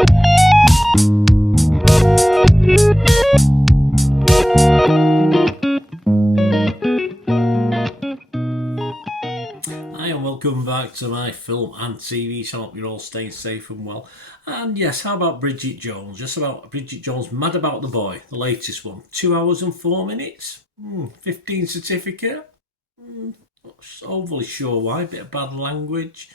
Welcome back to my film and TV show. Hope you're all staying safe and well. And yes, how about Bridget Jones? Just about Bridget Jones, Mad About the Boy, the latest one. 2 hours and 4 minutes. 15 certificate. Not overly sure why. Bit of bad language.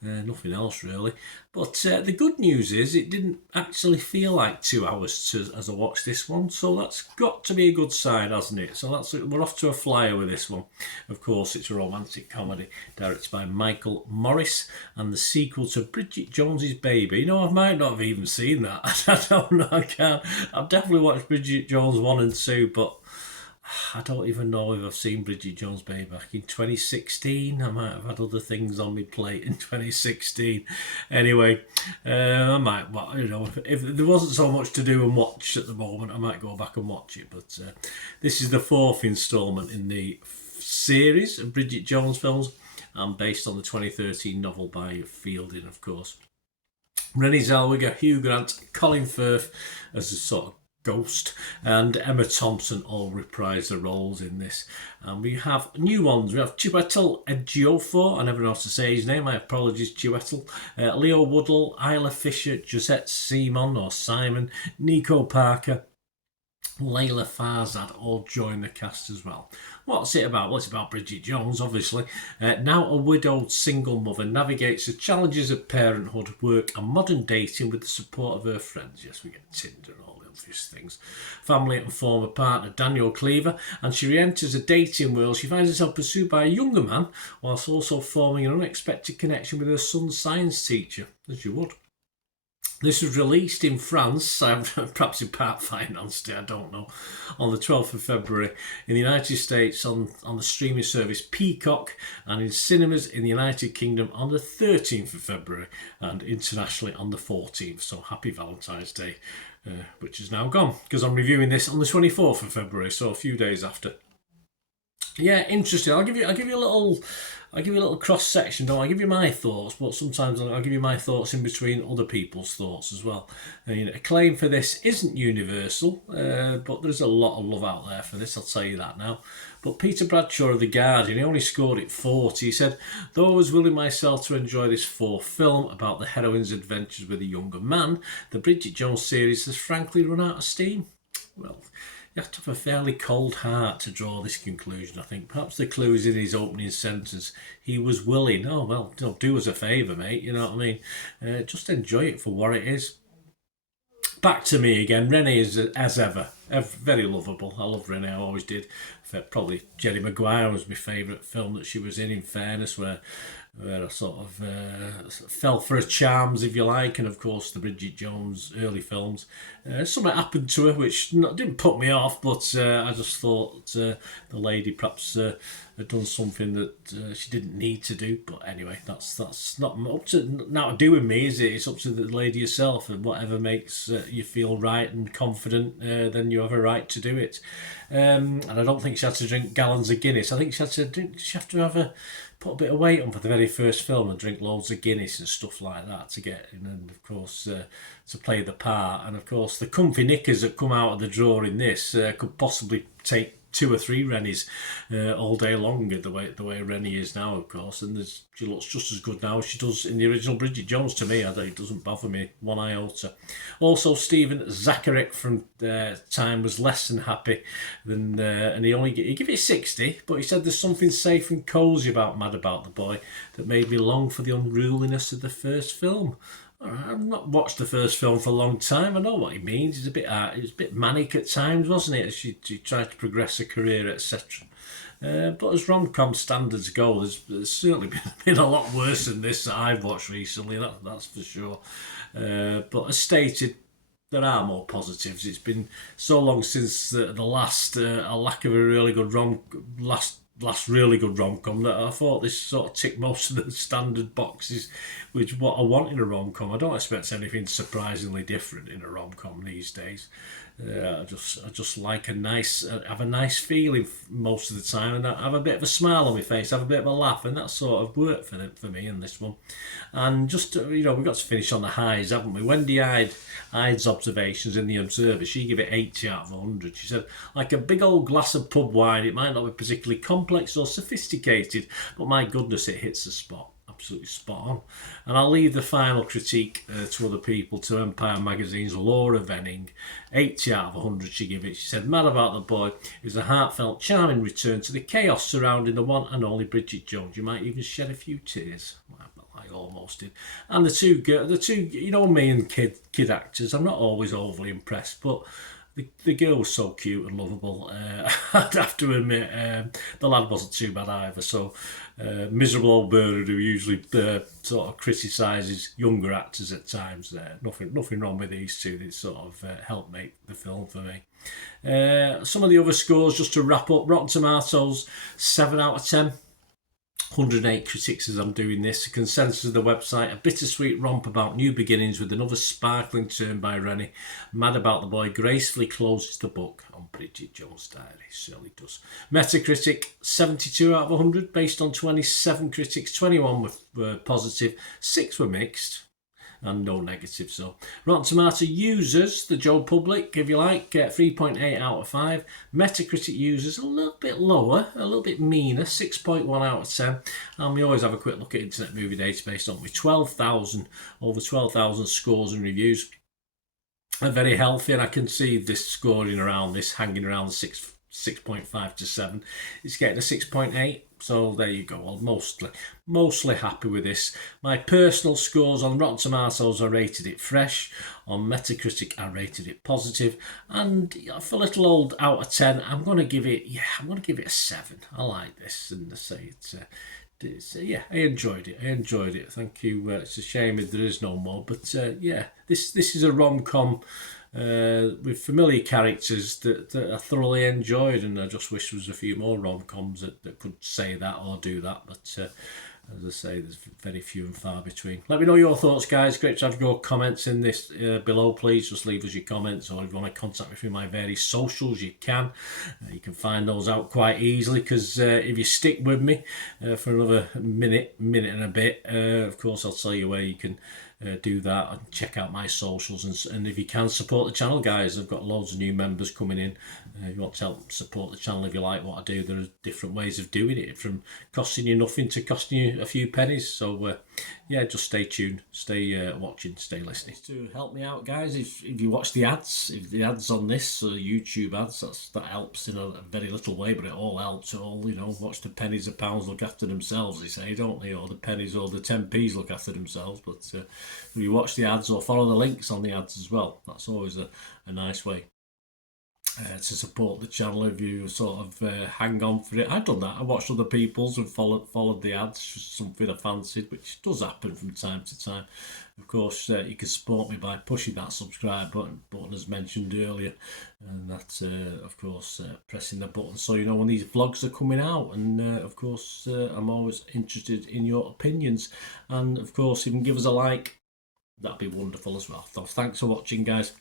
Nothing else really. But the good news is it didn't actually feel like 2 hours as I watched this one. So that's got to be a good sign, hasn't it? So we're off to a flyer with this one. Of course, it's a romantic comedy directed by Michael Morris and the sequel to Bridget Jones's Baby. You know, I might not have even seen that. I don't know. I can't. I've definitely watched Bridget Jones 1 and 2, but I don't even know if I've seen Bridget Jones' Baby back in 2016. I might have had other things on my plate in 2016. Anyway, I might, if there wasn't so much to do and watch at the moment, I might go back and watch it. But this is the 4th instalment in the series of Bridget Jones films, and based on the 2013 novel by Fielding, of course. Renée Zellweger, Hugh Grant, Colin Firth as a sort of Ghost, and Emma Thompson all reprise the roles in this. And we have new ones. We have Chiwetel Ejiofor, I never know how to say his name, my apologies, Chiwetel, Leo Woodall, Isla Fisher, Josette Simon, Nico Parker, Layla Farzad all join the cast as well. What's it about? Well, it's about Bridget Jones, obviously. Now a widowed single mother navigates the challenges of parenthood, work and modern dating with the support of her friends. Yes, we get Tinder and all the obvious things. Family and former partner Daniel Cleaver, and she re-enters a dating world. She finds herself pursued by a younger man whilst also forming an unexpected connection with her son's science teacher, as you would. This was released in France, perhaps in part financed it, I don't know, on the 12th of February. In the United States on the streaming service Peacock, and in cinemas in the United Kingdom on the 13th of February, and internationally on the 14th. So happy Valentine's Day, which is now gone, because I'm reviewing this on the 24th of February, so a few days after. Yeah, interesting. I'll give you a little cross section. Don't I give you my thoughts, but sometimes I'll give you my thoughts in between other people's thoughts as well. Acclaim for this isn't universal, but there's a lot of love out there for this. I'll tell you that now. But Peter Bradshaw of The Guardian, he only scored it 40. He said, "Though I was willing myself to enjoy this 4th film about the heroine's adventures with a younger man, the Bridget Jones series has frankly run out of steam." Well, you have to have a fairly cold heart to draw this conclusion, I think. Perhaps the clue is in his opening sentence. He was willing. Oh, well, do us a favour, mate. You know what I mean? Just enjoy it for what it is. Back to me again. Renée is, as ever, very lovable. I love Renée, I always did. Probably Jerry Maguire was my favourite film that she was in fairness, where I sort of fell for her charms, if you like, and of course the Bridget Jones early films. Something happened to her which didn't put me off, but I just thought the lady perhaps had done something that she didn't need to do. But anyway, that's not up to now to do with me, is it? It's up to the lady herself, and whatever makes you feel right and confident, then you have a right to do it. And I don't think she had to drink gallons of Guinness. I think she had to put a bit of weight on for the very first film and drink loads of Guinness and stuff like that to get in, and of course to play the part. And of course the comfy knickers that come out of the drawer in this could possibly take 2 or 3 Rennies all day long, the way Rennie is now, of course. And she looks just as good now as she does in the original Bridget Jones to me. It doesn't bother me one iota. Also, Stephen Zacharek from Time was less than happy than, and he gave it 60, but he said there's something safe and cosy about Mad About the Boy that made me long for the unruliness of the first film. I've not watched the first film for a long time. I know what he means. It was a bit manic at times, wasn't it, as she tried to progress her career, etc. But as rom-com standards go, there's certainly been a lot worse than this that I've watched recently, that's for sure. But as stated, there are more positives. It's been so long since the last, a lack of a really good last last really good rom-com that I thought this sort of ticked most of the standard boxes, which what I want in a rom-com. I don't expect anything surprisingly different in a rom-com these days. I just like have a nice feeling most of the time, and have a bit of a smile on my face, have a bit of a laugh, and that sort of worked for me in this one. And just we've got to finish on the highs, haven't we? Wendy Hyde's observations in the Observer, she gave it 80 out of 100. She said, like a big old glass of pub wine, it might not be particularly complex or sophisticated, but my goodness, it hits the spot. Absolutely spot on. And I'll leave the final critique to other people, to Empire Magazine's Laura Venning. 80 out of 100 she gave it. She said, Mad About the Boy is a heartfelt, charming return to the chaos surrounding the one and only Bridget Jones. You might even shed a few tears. I almost did. And the two, you know me and kid actors, I'm not always overly impressed, but the girl was so cute and lovable. I'd have to admit, the lad wasn't too bad either. So, miserable old Bernard, who usually sort of criticises younger actors at times. Nothing wrong with these two. They sort of helped make the film for me. Some of the other scores, just to wrap up. Rotten Tomatoes, 7 out of 10. 108 critics as I'm doing this. A consensus of the website, a bittersweet romp about new beginnings with another sparkling turn by Rennie. Mad About the Boy gracefully closes the book on Bridget Jones' Diary. Certainly does. Metacritic, 72 out of 100, based on 27 critics. 21 were positive, 6 were mixed, and no negative. So Rotten Tomato users, the Joe public, if you like, get 3.8 out of 5. Metacritic users a little bit lower, a little bit meaner, 6.1 out of 10. And we always have a quick look at Internet Movie Database, don't we? Over 12,000 scores and reviews. Are very healthy, and I can see this scoring around this, hanging around 6.5 to 7. It's getting a 6.8. So there you go. Well, mostly happy with this. My personal scores on Rotten Tomatoes, I rated it fresh. On Metacritic, I rated it positive. And for little old out of 10, I'm going to give it a 7. I like this, and I say I enjoyed it. Thank you. It's a shame that there is no more, but this is a rom-com with familiar characters that I thoroughly enjoyed, and I just wish there was a few more rom-coms that could say that or do that, but as I say, there's very few and far between. Let me know your thoughts, guys. Great to have your comments in this below. Please just leave us your comments, or if you want to contact me through my various socials, you can. You can find those out quite easily, because if you stick with me for another minute and a bit, of course I'll tell you where you can do that and check out my socials, and if you can, support the channel, guys. I've got loads of new members coming in. If you want to help support the channel, if you like what I do, there are different ways of doing it, from costing you nothing to costing you a few pennies. So just stay tuned, stay watching, stay listening. To help me out, guys, if you watch the ads, if the ads on this YouTube ads, that helps in a very little way, but it all helps. Watch the pennies and pounds look after themselves, they say, don't they? Or the pennies or the 10p's look after themselves. But if you watch the ads or follow the links on the ads as well, that's always a nice way to support the channel. If you sort of hang on for it, I've done that. I watched other people's and followed the ads, just something I fancied, which does happen from time to time. Of course, you can support me by pushing that subscribe button as mentioned earlier, and that's of course pressing the button so you know when these vlogs are coming out. And of course I'm always interested in your opinions, and of course you can give us a like, that'd be wonderful as well. So thanks for watching, guys.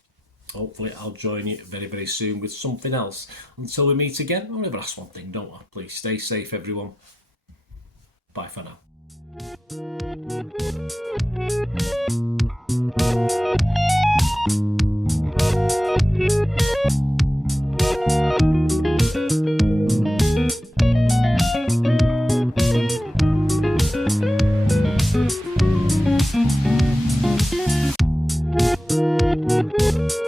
Hopefully I'll join you very, very soon with something else. Until we meet again, I'll never ask one thing, don't I? Please stay safe, everyone. Bye for now. Thank you.